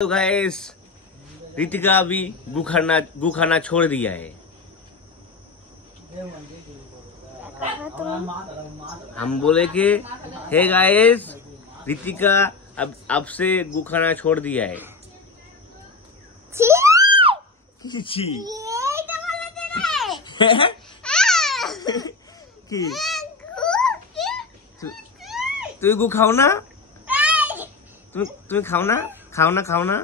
तो गाइस रितिका अभी गू खाना छोड़ दिया है। हम बोले कि हे गाइस रितिका अब से गू खाना छोड़ दिया है। छी तुम गू खाओ ना, तुम खाओ ना, खाओ ना,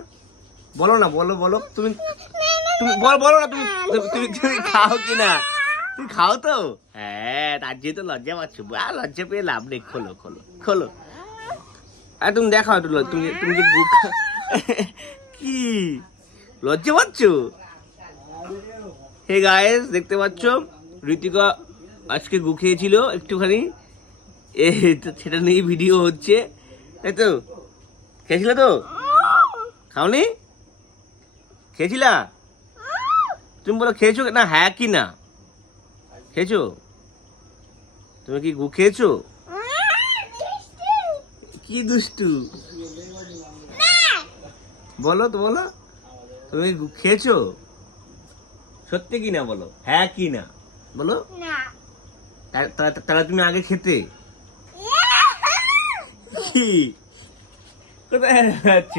बोलो ना, बोलो तुम बोलो ना, तुम खाओ कि ना, तुम खाओ तो है। आज तो लज्जा पाচ্ছ, लज्जा पे लाभ नहीं। खोलो আর তুমি দেখাও একটু, তুমি যে কি লজ্জা পাচ্ছ। হে গাইস দেখতে পাচ্ছ ঋতিকা আজকে গু খেয়েছিল একটুখানি, সেটা নিয়ে ভিডিও হচ্ছে, তাই তো? খেয়েছিল তো? খাওনি? খেয়েছিলা? তুমি বলো খেয়েছো না, হ্যাঁ কি না? খেয়েছো? তুমি কি গু খেয়েছো? কি দুষ্টু, বলো তো, বলো তুমি গু খেয়েছো? সত্যি কি না বলো, হ্যাঁ কি না বলো। তাহলে তুমি আগে খেতে। কি কোথায় যাচ্ছ?